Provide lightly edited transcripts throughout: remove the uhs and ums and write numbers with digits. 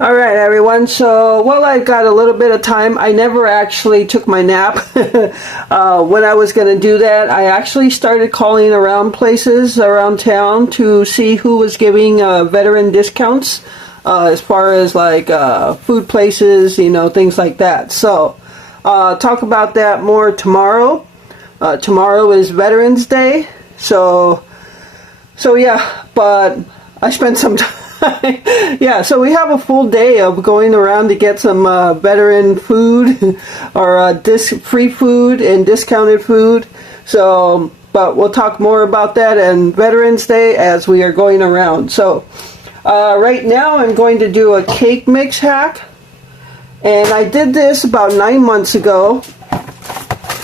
All right, everyone. So, while I got a little bit of time, I never actually took my nap. When I was going to do that, I actually started calling around places around town to see who was giving veteran discounts as far as like food places, things like that. So, talk about that more tomorrow. Tomorrow is Veterans Day. So yeah, but I spent some time. Yeah, so we have a full day of going around to get some veteran food or free food and discounted food. So, but we'll talk more about that and Veterans Day as we are going around. So, right now I'm going to do a cake mix hack. And I did this about 9 months ago.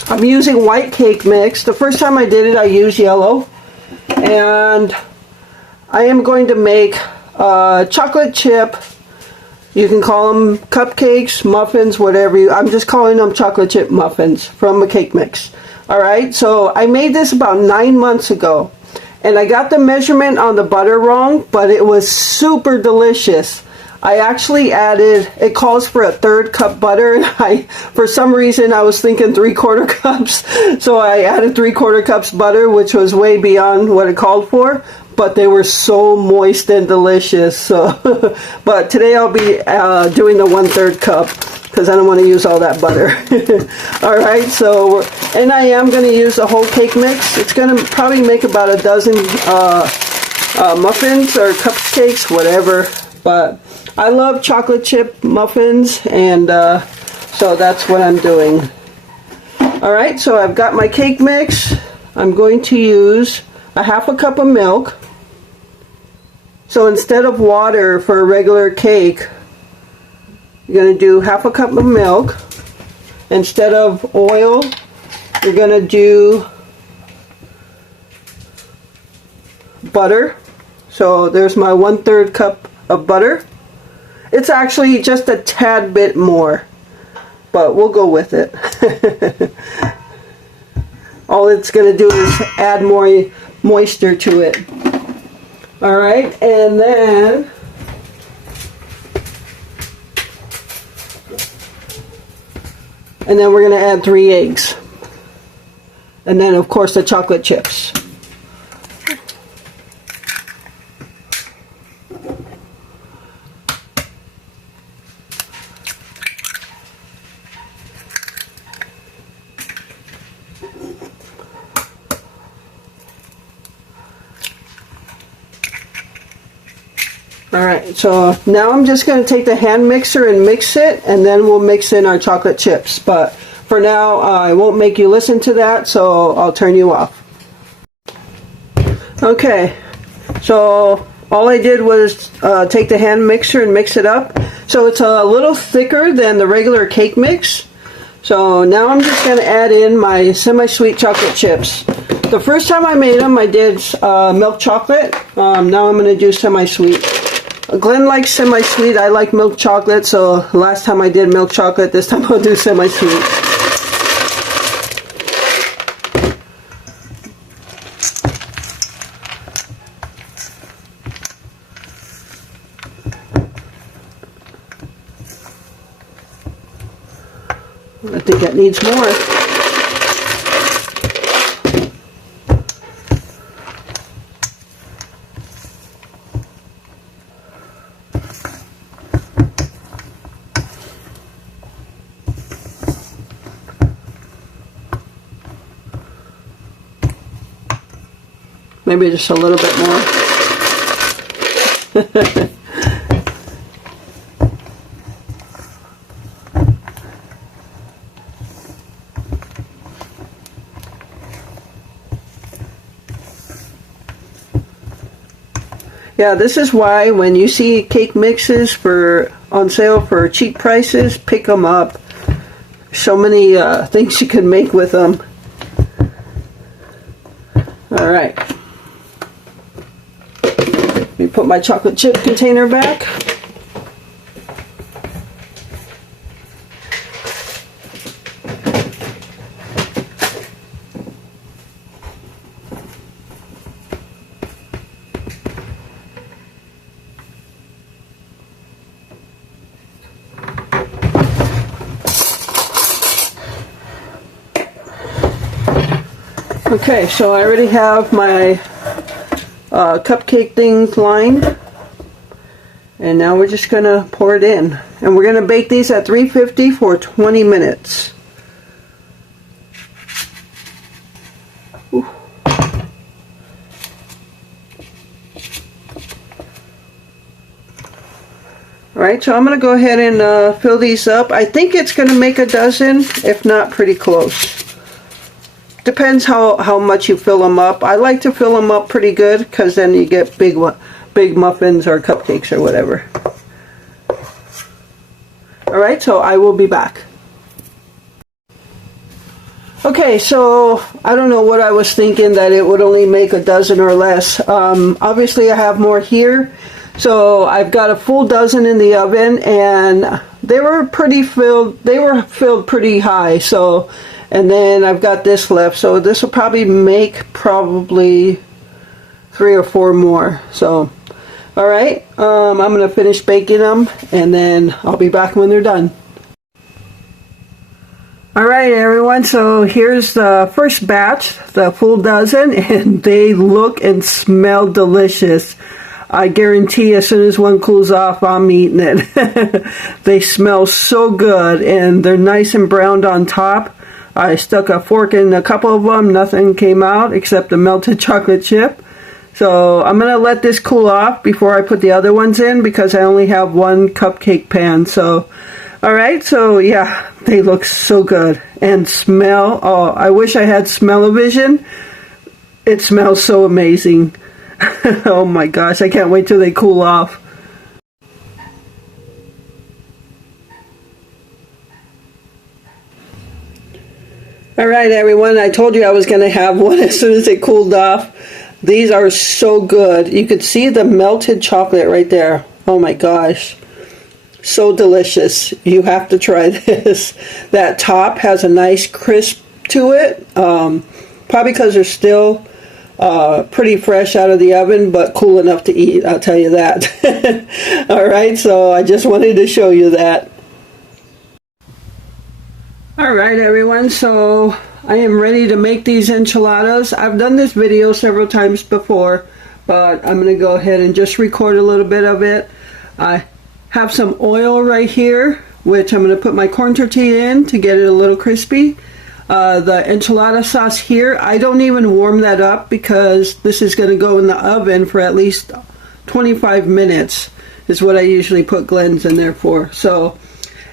I'm using white cake mix. The first time I did it, I used yellow. And I am going to make chocolate chip, you can call them cupcakes, muffins, whatever I'm just calling them chocolate chip muffins from a cake mix. Alright, so I made this about 9 months ago, and I got the measurement on the butter wrong, but it was super delicious. I actually added, it calls for a 1/3 cup butter, and for some reason I was thinking 3/4 cups, so I added 3/4 cups butter, which was way beyond what it called for. But they were so moist and delicious. So, but today I'll be doing the 1/3 cup because I don't want to use all that butter. All right, so and I am going to use the whole cake mix. It's going to probably make about a dozen muffins or cupcakes, whatever. But I love chocolate chip muffins, and so that's what I'm doing. All right, so I've got my cake mix. I'm going to use a 1/2 cup of milk. So instead of water for a regular cake, you're going to do 1/2 cup of milk. Instead of oil, you're going to do butter. So there's my 1/3 cup of butter. It's actually just a tad bit more, but we'll go with it. All it's going to do is add more moisture to it. All right, and then we're going to add 3 eggs. And then of course the chocolate chips. Alright, so now I'm just going to take the hand mixer and mix it, and then we'll mix in our chocolate chips. But for now, I won't make you listen to that, so I'll turn you off. Okay, so all I did was take the hand mixer and mix it up. So it's a little thicker than the regular cake mix. So now I'm just going to add in my semi-sweet chocolate chips. The first time I made them, I did milk chocolate. Now I'm going to do semi-sweet. Glenn likes semi-sweet. I like milk chocolate, so last time I did milk chocolate, this time I'll do semi-sweet. I think that needs more. Maybe just a little bit more. Yeah, this is why when you see cake mixes on sale for cheap prices, pick them up. So many things you can make with them. All right. Let me put my chocolate chip container back. Okay, so I already have my cupcake things lined. And now we're just going to pour it in. And we're going to bake these at 350 for 20 minutes. Ooh. Alright, so I'm going to go ahead and fill these up. I think it's going to make a dozen, if not pretty close. Depends how much you fill them up. I like to fill them up pretty good because then you get big muffins or cupcakes or whatever. Alright, so I will be back. Okay, so I don't know what I was thinking that it would only make a dozen or less. Obviously I have more here. So I've got a full dozen in the oven and they were filled pretty high. So, and then I've got this left. So this will probably make 3 or 4 more. So, all right, I'm going to finish baking them and then I'll be back when they're done. All right, everyone, so here's the first batch, the full dozen, and they look and smell delicious. I guarantee as soon as one cools off, I'm eating it. They smell so good, and they're nice and browned on top. I stuck a fork in a couple of them. Nothing came out except the melted chocolate chip. So I'm going to let this cool off before I put the other ones in because I only have one cupcake pan. So, all right, so yeah, they look so good and smell. Oh, I wish I had smell-o-vision. It smells so amazing. Oh my gosh, I can't wait till they cool off. Alright everyone, I told you I was going to have one as soon as it cooled off. These are so good. You could see the melted chocolate right there. Oh my gosh. So delicious. You have to try this. That top has a nice crisp to it. Probably because they're still pretty fresh out of the oven, but cool enough to eat, I'll tell you that. Alright, so I just wanted to show you that. Alright everyone, so I am ready to make these enchiladas. I've done this video several times before, but I'm going to go ahead and just record a little bit of it. I have some oil right here, which I'm going to put my corn tortilla in to get it a little crispy. The enchilada sauce here, I don't even warm that up because this is going to go in the oven for at least 25 minutes is what I usually put Glenn's in there for. So,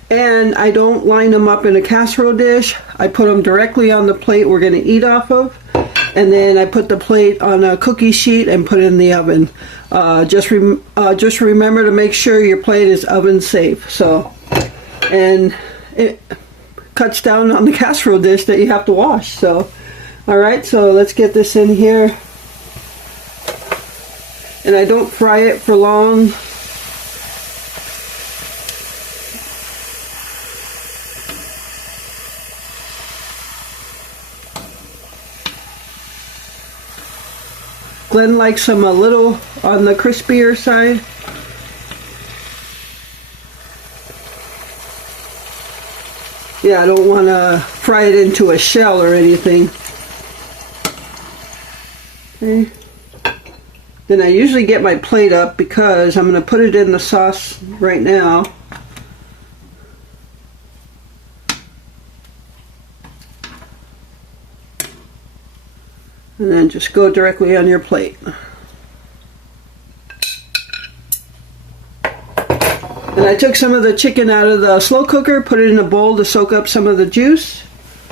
and I don't line them up in a casserole dish. I put them directly on the plate we're going to eat off of, and then I put the plate on a cookie sheet and put it in the oven. Just remember to make sure your plate is oven safe. So, and it cuts down on the casserole dish that you have to wash. So, all right, so let's get this in here. And I don't fry it for long. Glenn likes them a little on the crispier side. Yeah, I don't want to fry it into a shell or anything. Okay. Then I usually get my plate up because I'm going to put it in the sauce right now. And then just go directly on your plate. And I took some of the chicken out of the slow cooker, put it in a bowl to soak up some of the juice.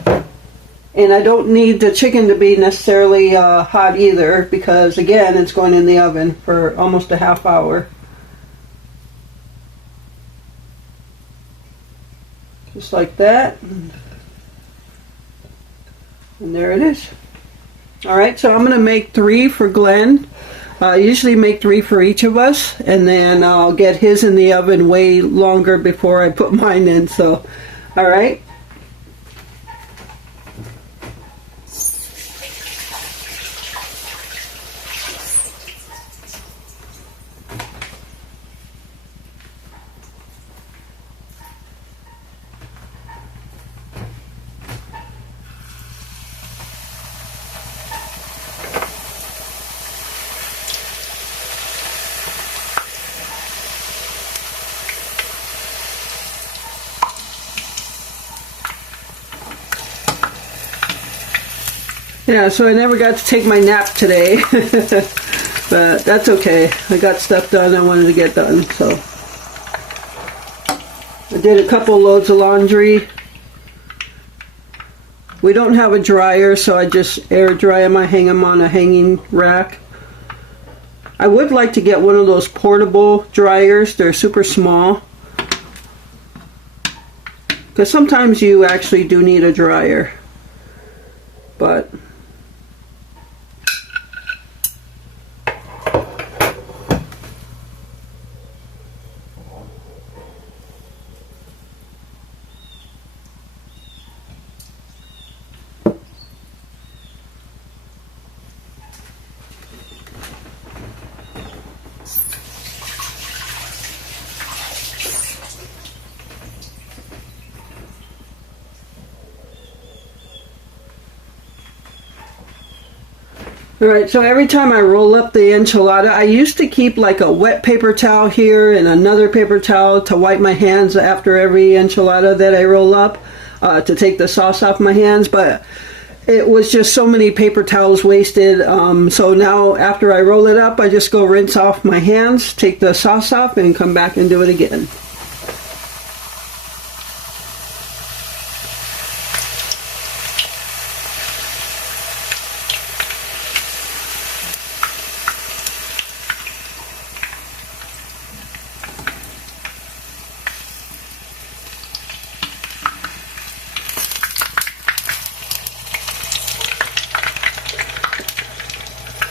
And I don't need the chicken to be necessarily hot either because, again, it's going in the oven for almost a half hour. Just like that. And there it is. Alright, so I'm going to make 3 for Glenn. I usually make 3 for each of us, and then I'll get his in the oven way longer before I put mine in. So, alright. Yeah, so I never got to take my nap today. But that's okay. I got stuff done I wanted to get done, so. I did a couple loads of laundry. We don't have a dryer, so I just air dry them. I hang them on a hanging rack. I would like to get one of those portable dryers. They're super small. Because sometimes you actually do need a dryer. But alright, so every time I roll up the enchilada, I used to keep like a wet paper towel here and another paper towel to wipe my hands after every enchilada that I roll up, to take the sauce off my hands, but it was just so many paper towels wasted. So now after I roll it up, I just go rinse off my hands, take the sauce off, and come back and do it again.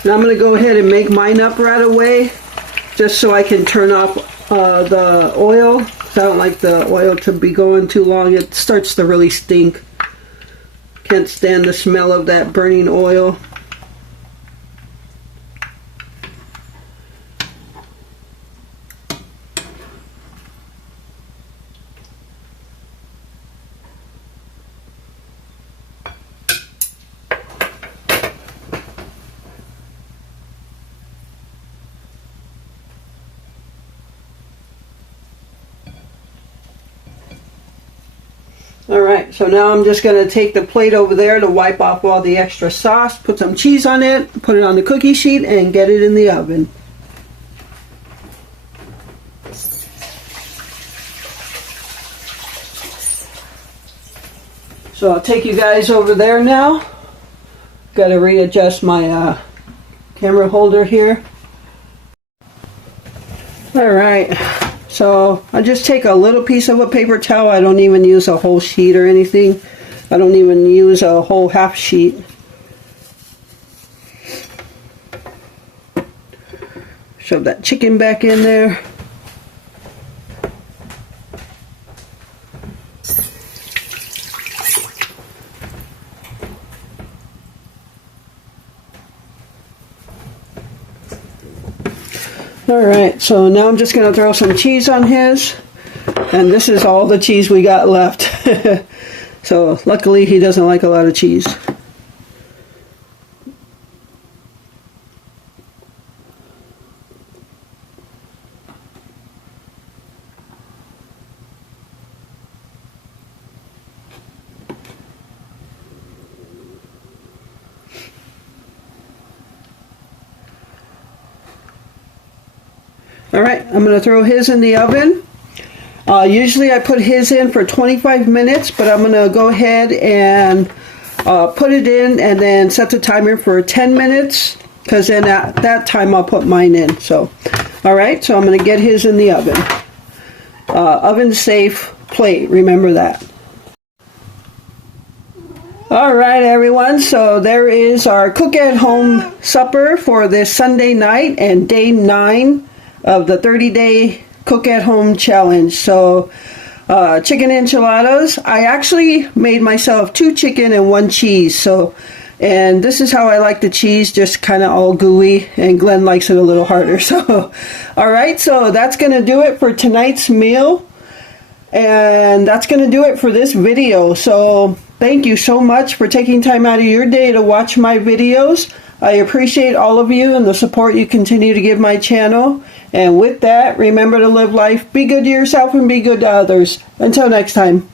Now I'm going to go ahead and make mine up right away, just so I can turn off the oil. I don't like the oil to be going too long. It starts to really stink. Can't stand the smell of that burning oil. Alright, so now I'm just going to take the plate over there to wipe off all the extra sauce, put some cheese on it, put it on the cookie sheet, and get it in the oven. So I'll take you guys over there now. Got to readjust my camera holder here. Alright. So I just take a little piece of a paper towel. I don't even use a whole sheet or anything. I don't even use a whole half sheet. Shove that chicken back in there. Alright, so now I'm just going to throw some cheese on his, and this is all the cheese we got left. So luckily he doesn't like a lot of cheese. Alright, I'm going to throw his in the oven. Usually I put his in for 25 minutes, but I'm going to go ahead and put it in and then set the timer for 10 minutes, because then at that time I'll put mine in. So, alright, so I'm going to get his in the oven. Oven safe plate, remember that. Alright everyone, so there is our cook at home supper for this Sunday night and day 9 of the 30-day cook at home challenge. So chicken enchiladas. I actually made myself 2 chicken and 1 cheese. So, and this is how I like the cheese, just kind of all gooey, and Glenn likes it a little harder. So alright, so that's going to do it for tonight's meal, and that's going to do it for this video. So thank you so much for taking time out of your day to watch my videos. I appreciate all of you and the support you continue to give my channel. And with that, remember to live life, be good to yourself, and be good to others. Until next time.